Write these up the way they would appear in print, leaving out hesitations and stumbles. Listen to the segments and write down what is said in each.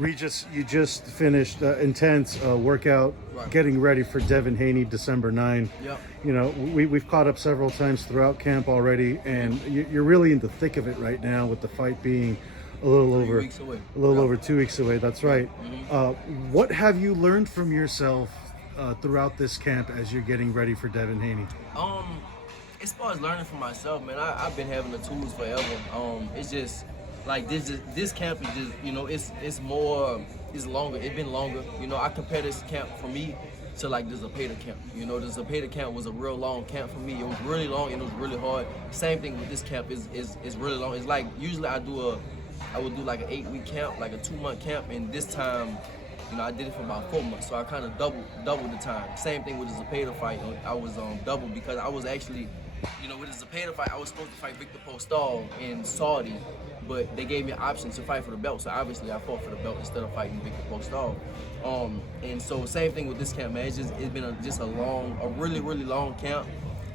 Regis, you just finished intense workout, Right. getting ready for Devin Haney December 9. Yep. You know, we've caught up several times throughout camp already, and you're really in the thick of it right now with the fight being a little 3 over weeks away. a little Yep. over 2 weeks away. That's right. What have you learned from yourself throughout this camp as you're getting ready for Devin Haney? As far as learning for myself, man, I've been having the tools forever. It's just like this camp is just, it's longer. It's been longer. You know, I compare this camp for me to like the Zapata camp. You know, the Zapata camp was a real long camp for me. It was really long and it was really hard. Same thing with this camp is really long. It's like usually I would do like an 8-week camp, like a 2-month camp, and this time, you know, I did it for about 4 months, so I kind of doubled the time. Same thing with the Zapata fight. I was double because I was actually, you know, with the Zapata fight, I was supposed to fight Victor Postol in Saudi, but they gave me an option to fight for the belt, so obviously I fought for the belt instead of fighting Victor Postol. And so same thing with this camp, man. It's been a really long camp.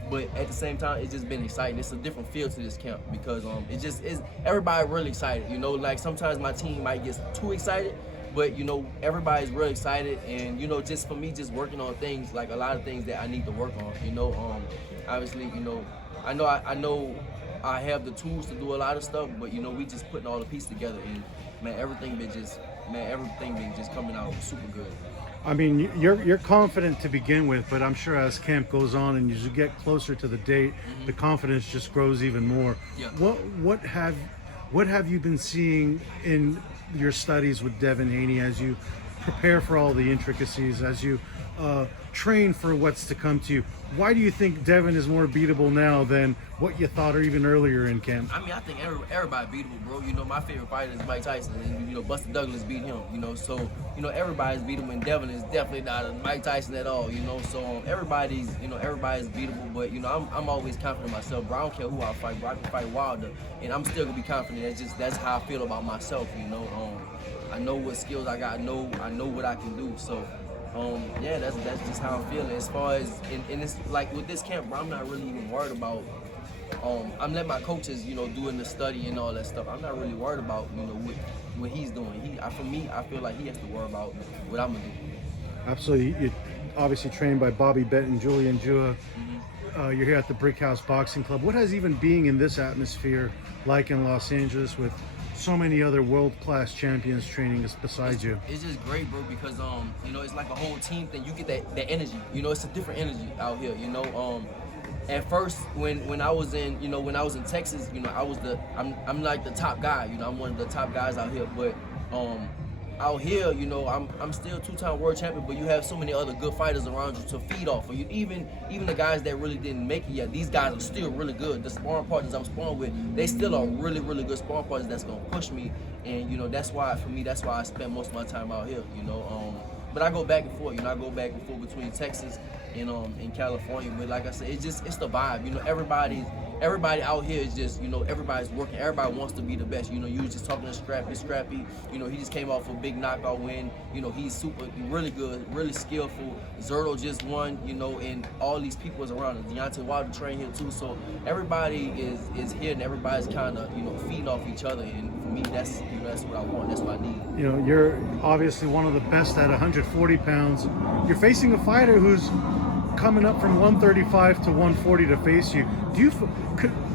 But at the same time, it's just been exciting. It's a different feel to this camp because it's everybody really excited. You know, like sometimes my team might get too excited, but you know, everybody's really excited. And you know, just for me, just working on things, like a lot of things that I need to work on. You know, obviously, you know, I know I have the tools to do a lot of stuff, but you know, we just putting all the pieces together, and man, everything been just coming out super good. I mean, you're confident to begin with, but I'm sure as camp goes on and as you get closer to the date, the confidence just grows even more. Yeah. What have you been seeing in your studies with Devin Haney as you prepare for all the intricacies, as you train for what's to come to you? Why do you think Devin is more beatable now than what you thought or even earlier in camp? I mean, I think everybody beatable, bro. You know, my favorite fighter is Mike Tyson, and you know, Buster Douglas beat him. You know, so you know, everybody's beatable, and Devin is definitely not a Mike Tyson at all. You know, so everybody's beatable. But you know, I'm always confident in myself, bro. I don't care who I fight, bro. I can fight Wilder, and I'm still gonna be confident. That's how I feel about myself. You know, I know what skills I got. I know what I can do. So. Yeah, that's just how I'm feeling. As far as and it's like with this camp, bro, I'm not really even worried about. I'm letting my coaches, you know, doing the study and all that stuff. I'm not really worried about, you know, what he's doing. For me, I feel like he has to worry about what I'm gonna do. Absolutely. You're obviously trained by Bobby Benton, Julian Jua. You're here at the Brick House Boxing Club. What has even being in this atmosphere like in Los Angeles with so many other world-class champions training beside you? It's just great, bro, because you know, it's like a whole team thing. You get that energy. You know, it's a different energy out here. You know, at first when I was in Texas, you know, I'm like the top guy. You know, I'm one of the top guys out here. But out here, you know, I'm still 2-time world champion, but you have so many other good fighters around you to feed off of. You even the guys that really didn't make it yet, these guys are still really good. The sparring partners I'm sparring with, they still are really good sparring partners that's gonna push me. And you know, that's why I spend most of my time out here. You know, but I go back and forth. You know, I go back and forth between Texas and in California. But like I said, it's the vibe. You know, everybody out here is just, you know, everybody's working. Everybody wants to be the best. You know, you was just talking to Scrappy. You know, he just came off a big knockout win. You know, he's really good, really skillful. Zerto just won, you know, and all these people is around us. Deontay Wilder trained here too. So everybody is here and everybody's kind of, you know, feeding off each other. And for me, that's what I want. That's what I need. You know, you're obviously one of the best at 140 pounds. You're facing a fighter who's coming up from 135 to 140 to face you.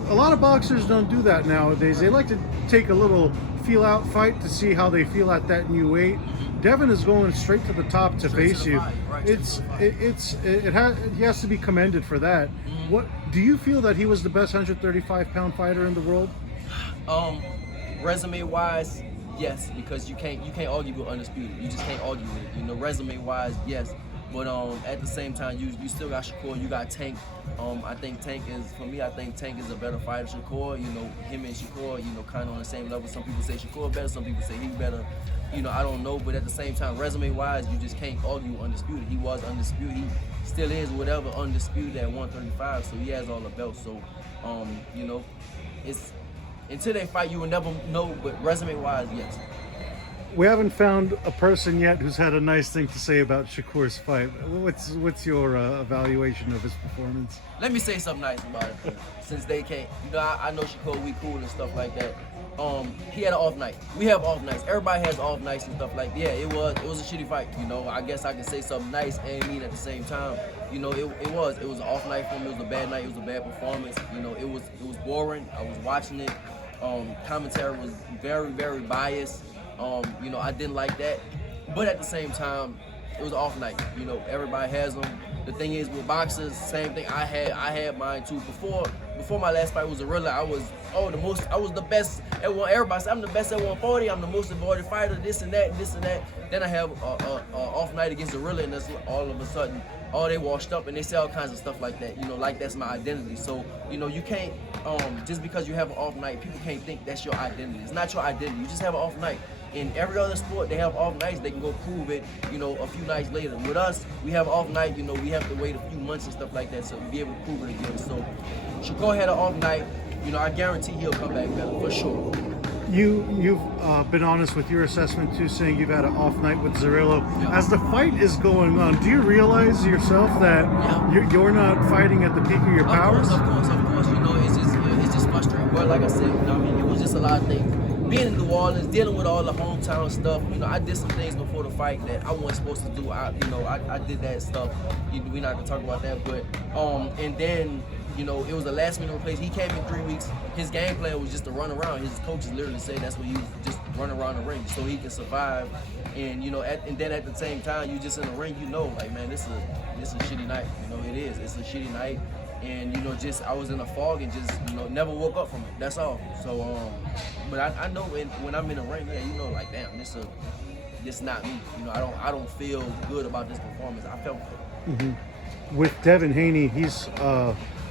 A lot of boxers don't do that nowadays. They like to take a little feel-out fight to see how they feel at that new weight. Devin is going straight to the top to face you. He has to be commended for that. What do you feel that he was the best 135-pound fighter in the world? Resume-wise, yes, because you can't argue with undisputed. You just can't argue with it. You know, resume-wise, yes. But at the same time, you still got Shakur, you got Tank. I think Tank is a better fighter. Shakur, you know, him and Shakur, you know, kind of on the same level. Some people say Shakur better, some people say he's better. You know, I don't know, but at the same time, resume-wise, you just can't argue undisputed. He was undisputed. He still is whatever undisputed at 135, so he has all the belts. So, you know, it's until they fight, you will never know. But resume-wise, yes. We haven't found a person yet who's had a nice thing to say about Shakur's fight. What's your evaluation of his performance? Let me say something nice about it. Since they can't, I know Shakur, we cool and stuff like that. He had an off night. We have off nights. Everybody has off nights and stuff like that. Yeah, it was a shitty fight. I guess I can say something nice and mean at the same time. It was an off night for him. It was a bad night. It was a bad performance. It was boring. I was watching it. Commentary was very, very biased. I didn't like that. But at the same time, it was an off night. Everybody has them. The thing is with boxers, same thing. I had mine too. Before my last fight was a Gorilla, I was the best at one. Everybody said I'm the best at 140. I'm the most avoided fighter. This and that, this and that. Then I have a off night against a Gorilla, and that's all of a sudden, they washed up and they say all kinds of stuff like that. Like that's my identity. So you can't just because you have an off night, people can't think that's your identity. It's not your identity. You just have an off night. In every other sport, they have off nights. They can go prove it, a few nights later. With us, we have off night. We have to wait a few months and stuff like that to be able to prove it again. So, Shakur had an off night. I guarantee he'll come back better for sure. You've been honest with your assessment too, saying you've had an off night with Zerillo. Yeah. As the fight is going on, do you realize yourself that you're not fighting at the peak of your powers? Of course. It's just frustrating. But like I said, it was just a lot of things. Being in New Orleans, dealing with all the hometown stuff, I did some things before the fight that I wasn't supposed to do. I did that stuff. We're not gonna talk about that, but and then it was the last minute replacement. He came in 3 weeks. His game plan was just to run around. His coaches literally say that's what he was, just run around the ring so he can survive. And and then at the same time, you just in the ring, like man, this is a shitty night. It is. It's a shitty night. And just I was in a fog and just never woke up from it. That's all. So but I know when I'm in the ring, like damn, this not me. I don't feel good about this performance. I felt with Devin Haney, he's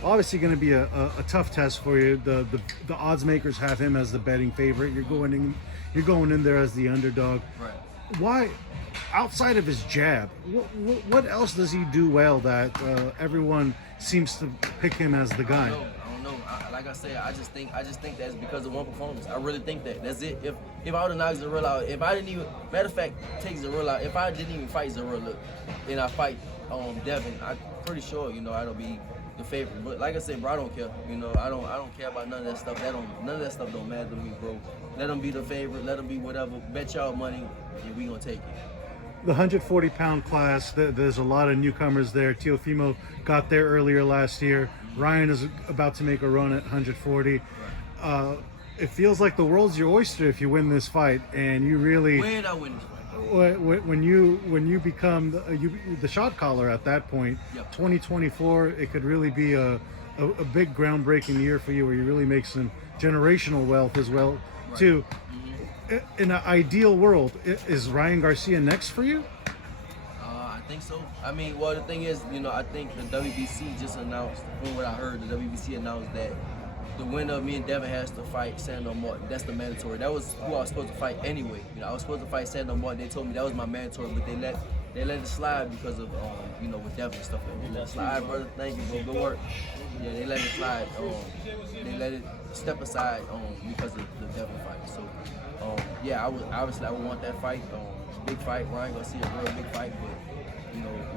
obviously going to be a tough test for you. The odds makers have him as the betting favorite. You're going in there as the underdog. Right. Why? Outside of his jab, what else does he do well that everyone seems to pick him as the guy? I don't know. Like I said, I just think that's because of one performance. I really think that's it. If I would have knocked Zerillo out, if I didn't even, matter of fact, take Zerillo out, if I didn't even fight Zerillo and I fight Devin, I'm pretty sure I don't be the favorite. But like I said, bro, I don't care. I don't care about none of that stuff. None of that stuff don't matter to me, bro. Let them be the favorite. Let them be whatever. Bet y'all money, and we gonna take it. The 140-pound class, there's a lot of newcomers there. Teofimo got there earlier last year. Ryan is about to make a run at 140. It feels like the world's your oyster if you win this fight, and you really. When I win this fight. When you become the shot caller at that point, 2024, it could really be a big groundbreaking year for you, where you really make some generational wealth as well, too. In an ideal world, is Ryan Garcia next for you? I think so. The thing is, I think the WBC just announced, from what I heard, the WBC announced that the winner of me and Devin has to fight Sandor Martin. That's the mandatory. That was who I was supposed to fight anyway. I was supposed to fight Sandor Martin. They told me that was my mandatory, but they let it slide because of with Devin and stuff. They let it slide, brother. Thank you, bro. Good work. Yeah, they let it slide. They let it step aside because of the Devin fight. So. I would want that fight. Big fight. Ryan Garcia, a real big fight. But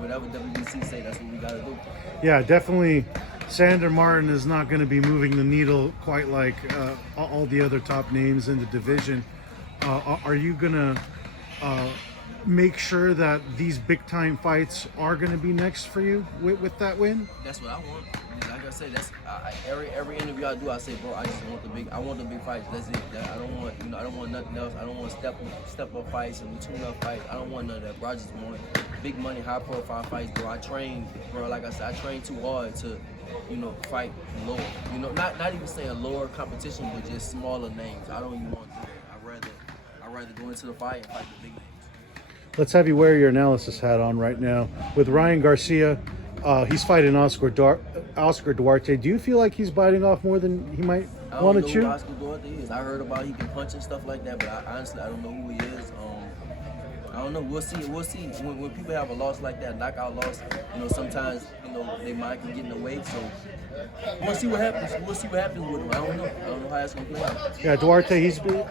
whatever WBC say, that's what we gotta do. Yeah, definitely. Sandor Martin is not going to be moving the needle quite like all the other top names in the division. Are you gonna make sure that these big time fights are going to be next for you with that win? That's what I want. Like I said, that's every interview I do. I say, bro, I want the big fights. That's it. I don't want nothing else. I don't want step up fights and tune up fights. I don't want none of that, bro. I just want big money, high profile fights, bro. I train, bro. Like I said, I train too hard to, fight lower. Not even saying lower competition, but just smaller names. I don't even want to do that. I'd rather go into the fight and fight the big names. Let's have you wear your analysis hat on right now. With Ryan Garcia, he's fighting Oscar Duarte. Do you feel like he's biting off more than he might want to chew? I don't know who Oscar Duarte is. I heard about he can punch and stuff like that, but honestly, I don't know who he is. I don't know. We'll see. When people have a loss like that, knockout loss, sometimes, their mind can get in the way. So we'll see what happens. We'll see what happens with him. I don't know how it's gonna play out. Yeah, Duarte, he's been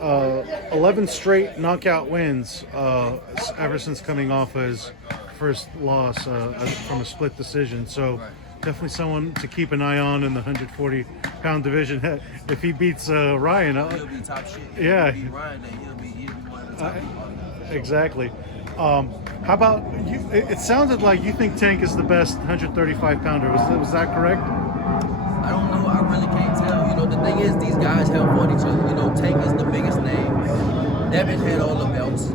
11 straight knockout wins ever since coming off his first loss from a split decision. So definitely someone to keep an eye on in the 140-pound division. If he beats Ryan, He'll be top shit. Yeah. If he beat Ryan, then he'll be one of the top people. Exactly. How about you? It sounded like you think Tank is the best 135-pounder. Was that correct? I don't know. I really can't tell. You know, the thing is, these guys have fought each other. You know, Tank is the biggest name. Devin had all the belts.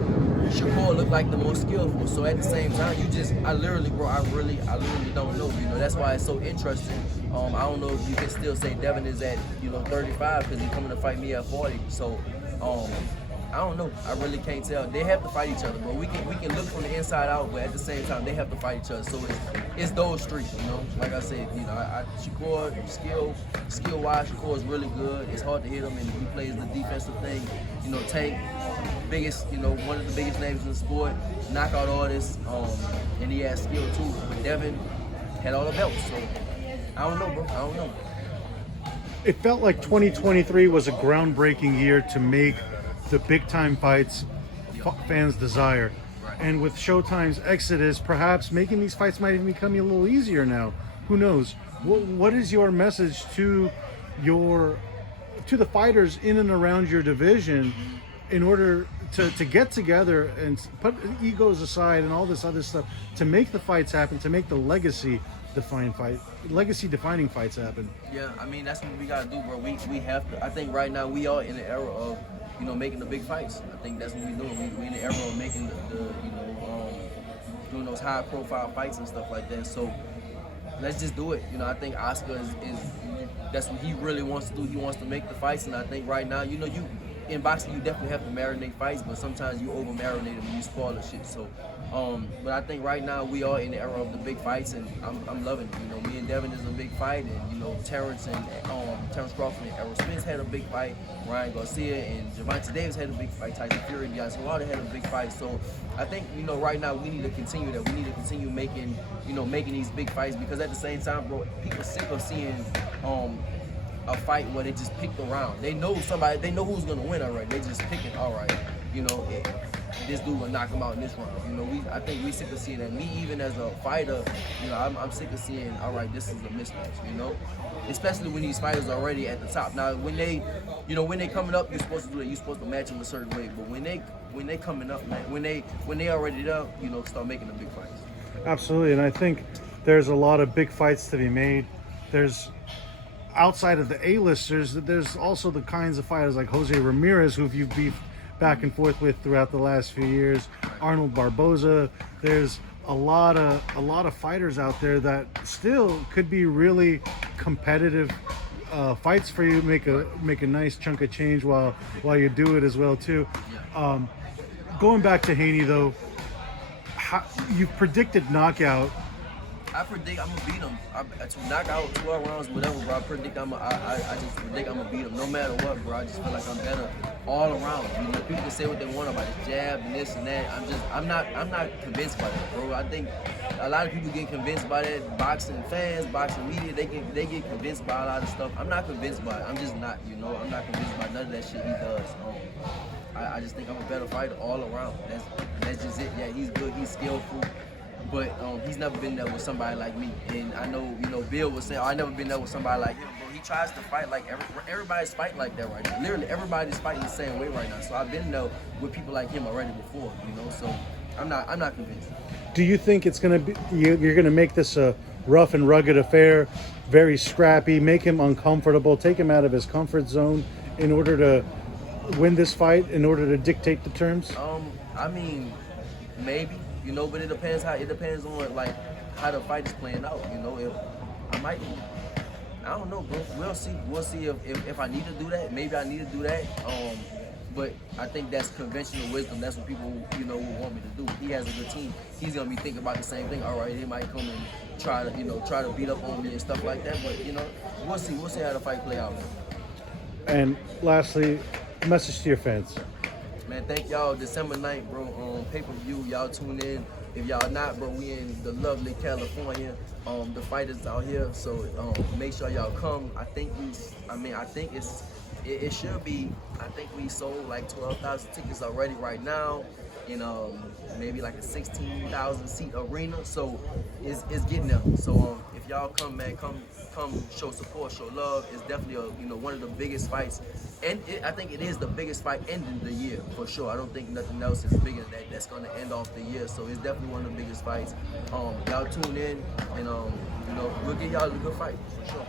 Shakur looked like the most skillful. So at the same time, I literally don't know. You know, that's why it's so interesting. I don't know if you can still say Devin is at 35 because he's coming to fight me at 40. So. I don't know. I really can't tell. They have to fight each other, bro. We can look from the inside out, but at the same time, they have to fight each other. So it's those streets, you know. Like I said, Shakur, skill-wise, Shakur is really good. It's hard to hit him, and he plays the defensive thing. You know, Tank, biggest, one of the biggest names in the sport, knockout artist, and he has skill too. But Devin had all the belts, so I don't know, bro. I don't know. It felt like 2023 was a groundbreaking year to make the big-time fights fans desire. Right. And with Showtime's exodus, perhaps making these fights might even become a little easier now. Who knows? What is your message to the fighters in and around your division in order to get together and put egos aside and all this other stuff to make the fights happen, to make the legacy-defining fights happen? Yeah, I mean, that's what we got to do, bro. We have to. I think right now we are in the era of making the big fights. I think that's what we're doing. We're in the era of making doing those high-profile fights and stuff like that. So let's just do it. I think Oscar is that's what he really wants to do. He wants to make the fights, and I think right now, in boxing, you definitely have to marinate fights, but sometimes you over-marinate them and you spoil the shit. So, but I think right now we are in the era of the big fights, and I'm loving it. Me and Devin is a big fight, and Terrence Crawford and Errol Spence had a big fight. Ryan Garcia and Gervonta Davis had a big fight. Tyson Fury, Deontay Wilder had a big fight. So I think right now we need to continue that. We need to continue making these big fights, because at the same time, bro, people sick of seeing a fight where they just pick the round. They know who's gonna win already. They just pick it, all right. This dude will knock him out in this round. I think we sick of seeing that. Me, even as a fighter, I'm sick of seeing, all right, this is a mismatch. Especially when these fighters are already at the top. Now, when they coming up, you're supposed to do that. You're supposed to match them a certain way. But when they coming up, man, when they already done, start making the big fights. Absolutely, and I think there's a lot of big fights to be made. There's outside of the A-listers, there's also the kinds of fighters like Jose Ramirez, who you've beefed back and forth with throughout the last few years. Arnold Barboza. There's a lot of fighters out there that still could be really competitive fights for you. Make a nice chunk of change while you do it as well too. Going back to Haney though, you predicted knockout. I predict I'm gonna beat him. To knock out 12 rounds, whatever, bro. I just predict I'm gonna beat him, no matter what, bro. I just feel like I'm better all around. People can say what they want about his jab and this and that. I'm not convinced by that, bro. I think a lot of people get convinced by that. Boxing fans, boxing media, they get convinced by a lot of stuff. I'm not convinced by it. I'm just not. I'm not convinced by none of that shit he does. I just think I'm a better fighter all around. That's just it. Yeah, he's good. He's skillful. But he's never been there with somebody like me. And I know, Bill was saying, I never been there with somebody like him, bro. He tries to fight like everybody's fighting like that right now. Literally, everybody's fighting the same way right now. So I've been there with people like him already before, So I'm not convinced. Do you think it's gonna be you're gonna make this a rough and rugged affair, very scrappy, make him uncomfortable, take him out of his comfort zone in order to win this fight, in order to dictate the terms? I mean, maybe. But it depends on how the fight is playing out. If I don't know, bro. We'll see if I need to do that. Maybe I need to do that. But I think that's conventional wisdom. That's what people will want me to do. He has a good team. He's gonna be thinking about the same thing. All right, he might come and try to beat up on me and stuff like that. But we'll see. We'll see how the fight play out. And lastly, message to your fans. Man, thank y'all. December 9th, bro. Pay-per-view. Y'all tune in. if y'all not, bro, we in the lovely California. The fighters out here, so make sure y'all come. I think it should be. I think we sold like 12,000 tickets already right now, in maybe like a 16,000 seat arena. So it's getting there. So if y'all come, man, come show support, show love. It's definitely one of the biggest fights, and I think it is the biggest fight ending the year for sure. I don't think nothing else is bigger than that. That's gonna end off the year. So it's definitely one of the biggest fights. Y'all tune in, and we'll get y'all a good fight for sure.